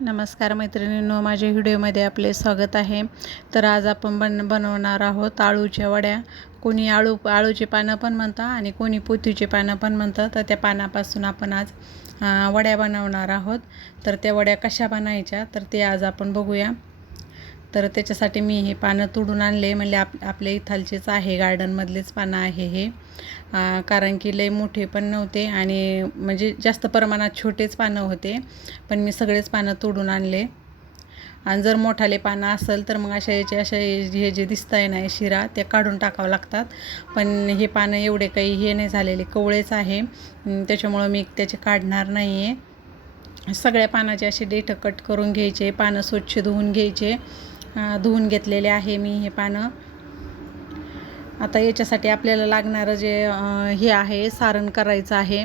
नमस्कार मैत्रिणींनो माझ्या व्हिडिओमध्ये आपले स्वागत आहे. तर आज आपण बन बनवणार आहोत आळूच्या वड्या. कोणी आळू आळूचे पानं पण म्हणतात आणि कोणी पोथीचे पानं पण म्हणतात तर त्या पानापासून आपण आज वड्या बनवणार आहोत. तर त्या वड्या कशा बनायच्या तर ते आज आपण बघूया. तर त्याच्यासाठी मी हे पानं तोडून आणले. म्हणजे आप आपल्या इथालचेच आहे गार्डनमधलेच पानं आहे हे. कारण की लय मोठे पण नव्हते आणि म्हणजे जास्त प्रमाणात छोटेच पानं होते पण मी सगळेच पानं तोडून आणले. आणि जर मोठाले पानं असेल तर मग अशा याचे अशा हे जे दिसत आहे ना शिरा ते काढून टाकावं लागतात. पण हे पानं एवढे काही हे नाही झालेले कवळेच आहे. त्याच्यामुळं मी त्याचे काढणार नाही आहे सगळ्या पानाचे असे डेट कट करून घ्यायचे पानं स्वच्छ धुवून घ्यायचे. धुवून घेतलेले आहे मी हे पानं. आता याच्यासाठी आपल्याला लागणारं जे हे आहे सारण करायचं आहे.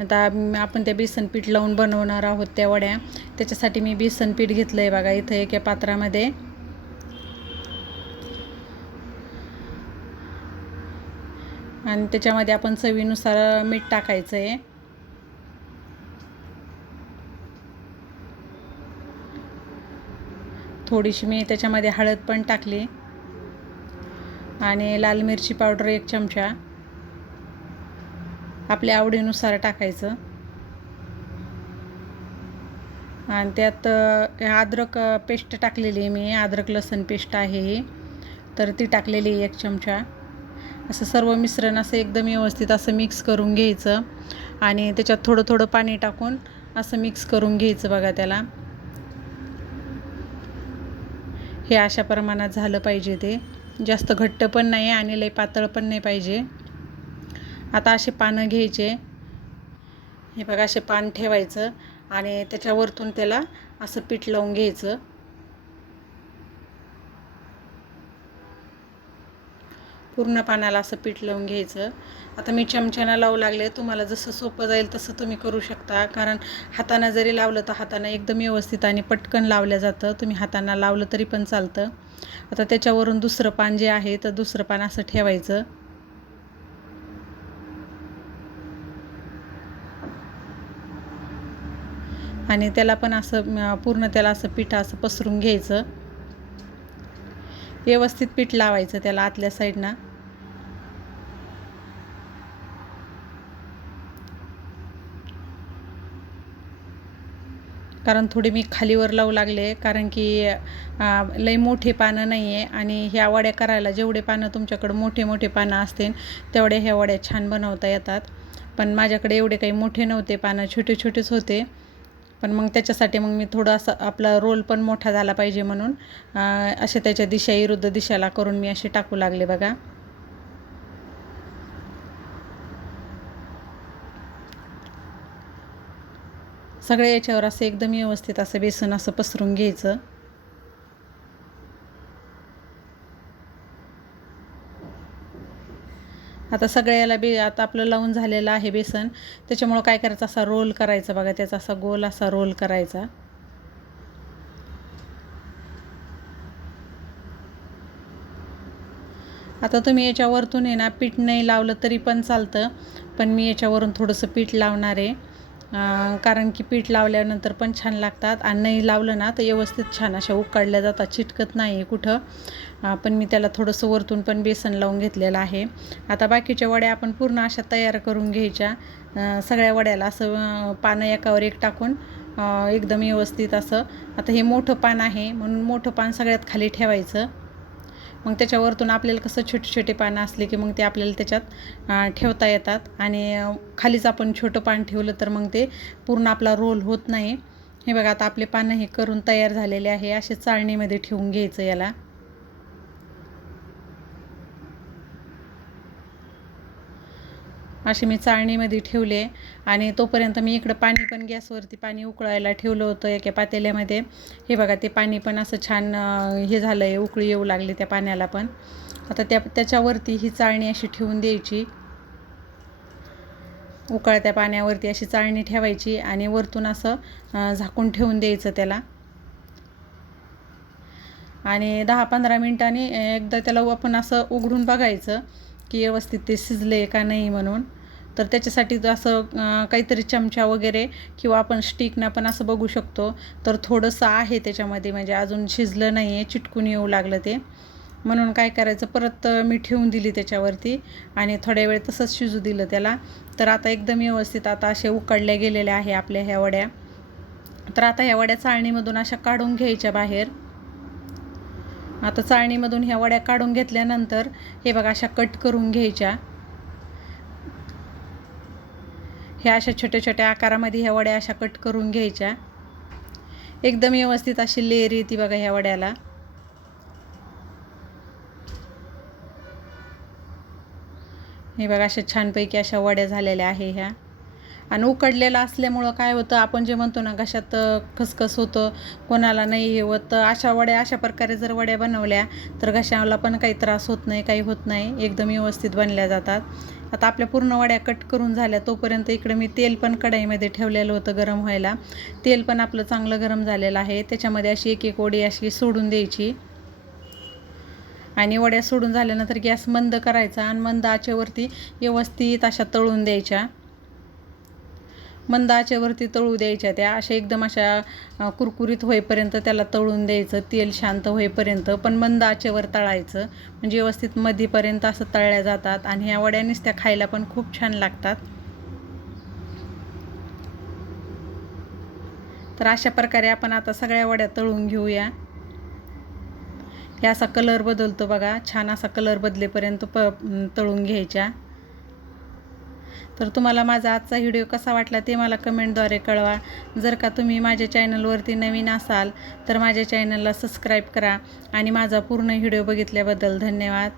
आता आपण त्या बेसन पीठ लावून बनवणार आहोत त्या वड्या. त्याच्यासाठी मी बेसन पीठ घेतलं आहे बघा इथं एका पात्रामध्ये. आणि त्याच्यामध्ये आपण चवीनुसार मीठ टाकायचं आहे थोडीशी मी त्याच्यामध्ये हळद पण टाकली. आणि लाल मिरची पावडर एक चमचा. आपल्या आवडीनुसार टाकायचं. आणि त्यात अद्रक पेस्ट टाकलेली आहे मी. अद्रक लसण पेस्ट आहे ही. तर ती टाकलेली आहे एक चमचा. असं सर्व मिश्रण असं एकदम व्यवस्थित असं मिक्स करून घ्यायचं. आणि त्याच्यात थोडं थोडं पाणी टाकून असं मिक्स करून घ्यायचं बघा त्याला. हे अशा प्रमाणात झालं पाहिजे ते. जास्त घट्ट पण नाही आणि लई पातळ पण नाही पाहिजे. आता असे पानं घ्यायचे. हे बघा असे पान ठेवायचं आणि त्याच्यावरतून त्याला असं पीठ लावून घ्यायचं. पूर्ण पानाला असं पीठ लावून घ्यायचं. आता मी चमच्यानं लावू लागले तुम्हाला जसं सोपं जाईल तसं तुम्ही करू शकता. कारण हातानं जरी लावलं तर हातानं एकदम व्यवस्थित आणि पटकन लावलं जातं. तुम्ही हातानं लावलं तरी पण चालतं. आता त्याच्यावरून दुसरं पान जे आहे तर दुसरं पान असं ठेवायचं. आणि त्याला पण असं पूर्ण त्याला असं पीठ असं पसरून घ्यायचं. व्यवस्थित पीठ लावायचं त्याला आतल्या साईडनं. कारण थोडी मी खालीवर लावू लागले कारण की लई मोठे पानं नाही आहे आणि ह्या वड्या करायला जेवढे पानं तुमच्याकडं मोठे मोठे पानं असतील तेवढ्या ह्या वड्या छान बनवता येतात. पण माझ्याकडे एवढे काही मोठे नव्हते पानं छोटे छोटेच होते. पण मग त्याच्यासाठी मग मी थोडं असं आपला रोल पण मोठा झाला पाहिजे म्हणून असे त्याच्या दिशा विरुद्ध दिशाला करून मी असे टाकू लागले बघा. सगळ्या याच्यावर असं एकदम व्यवस्थित असं बेसन असं पसरून घ्यायचं. आता सगळ्याला बे आता आपलं लावून झालेलं आहे बेसन. त्याच्यामुळं काय करायचं? असा रोल करायचा बघा त्याचा असा गोल असा रोल करायचा. आता तुम्ही याच्यावरतून आहे ना पीठ नाही लावलं तरी पण चालतं. पण मी याच्यावरून थोडंसं पीठ लावणार आहे. कारण की पीठ लावल्यानंतर पण छान लागतात. आणि नाही लावलं ना तर व्यवस्थित छान अशा उकडल्या जातात चिटकत नाही आहे कुठं. पण मी त्याला थोडंसं वरतून पण बेसन लावून घेतलेलं आहे. आता बाकीच्या वड्या आपण पूर्ण अशा तयार करून घ्यायच्या. सगळ्या वड्याला असं पानं एकावर एक टाकून एकदम व्यवस्थित असं. आता हे मोठं पान आहे म्हणून मोठं पान सगळ्यात खाली ठेवायचं. मग त्याच्यावरतून आपल्याला कसं छोटे छोटे पानं असले की मग ते आपल्याला त्याच्यात ठेवता येतात. आणि खालीच आपण छोटं पान ठेवलं तर मग ते पूर्ण आपला रोल होत नाही. हे बघा आता आपले पानं हे करून तयार झालेले आहे. असे चाळणीमध्ये ठेवून घ्यायचं याला. असे मी चाळणीमध्ये ठेवले आणि तोपर्यंत मी इकडं पाणी पण गॅसवरती पाणी उकळायला ठेवलं होतं एका पातेल्यामध्ये. हे बघा ते पाणी पण असं छान हे झालं आहे उकळी येऊ लागली त्या पाण्याला पण. आता त्या त्याच्यावरती ही चाळणी अशी ठेवून द्यायची. उकळत्या पाण्यावरती अशी चाळणी ठेवायची आणि वरतून असं झाकून ठेवून द्यायचं त्याला. आणि दहा पंधरा मिनटांनी एकदा त्याला आपण असं उघडून बघायचं की व्यवस्थित ते शिजले का नाही म्हणून. तर त्याच्यासाठी असं काहीतरी चमचा वगैरे किंवा आपण स्टिकनं पण असं बघू शकतो. तर थोडंसं आहे त्याच्यामध्ये म्हणजे अजून शिजलं नाही आहे चिटकून येऊ लागलं ते. म्हणून काय करायचं परत मी ठेवून दिली त्याच्यावरती आणि थोड्या वेळ तसंच शिजू दिलं त्याला. तर आता एकदम व्यवस्थित आता असे उकडल्या गेलेल्या आहे आपल्या ह्या वड्या. तर आता ह्या वड्या चाळणीमधून अशा काढून घ्यायच्या बाहेर. आता चाळणीमधून ह्या वड्या काढून घेतल्यानंतर हे बघा अशा कट करून घ्यायच्या. ह्या अशा छोट्या छोट्या आकारामध्ये ह्या वड्या अशा कट करून घ्यायच्या. एकदम व्यवस्थित अशी लेअर येते बघा ह्या वड्याला. हे बघा अशा छानपैकी अशा वड्या झालेल्या आहे ह्या. आणि उकडलेलं असल्यामुळं काय होतं आपण जे म्हणतो ना घशात खसखस होतं कोणाला नाही हे होतं अशा वड्या अशा प्रकारे जर वड्या बनवल्या तर घशाला पण काही त्रास होत नाही काही होत नाही एकदम व्यवस्थित बनल्या जातात. आता आपल्या पूर्ण वड्या कट करून झाल्या तोपर्यंत इकडे मी तेल पण कढाईमध्ये ठेवलेलं होतं गरम व्हायला. तेल पण आपलं चांगलं गरम झालेलं आहे त्याच्यामध्ये अशी एक एक वडी अशी सोडून द्यायची. आणि वड्या सोडून झाल्यानंतर गॅस मंद करायचा आणि मंद आचेवरती व्यवस्थित अशा तळून द्यायच्या. मंद आचेवरती तळू द्यायच्या त्या. अशा एकदम अशा कुरकुरीत होईपर्यंत त्याला तळून द्यायचं तेल शांत होईपर्यंत. पण मंद आचेवर तळायचं. म्हणजे व्यवस्थित मधीपर्यंत असं तळल्या जातात आणि ह्या वड्यानेच त्या खायला पण खूप छान लागतात. तर अशा प्रकारे आपण आता सगळ्या वड्या तळून घेऊया. हे असा कलर बदलतो बघा. छान असा कलर बदलेपर्यंत प तळून घ्यायच्या. तर तुम्हाला माझा आजचा व्हिडिओ कसा वाटला ते मला कमेंटद्वारे कळवा. जर का तुम्ही माझ्या चॅनलवरती नवीन असाल तर माझ्या चॅनलला सबस्क्राईब करा आणि माझा पूर्ण व्हिडिओ बघितल्याबद्दल धन्यवाद.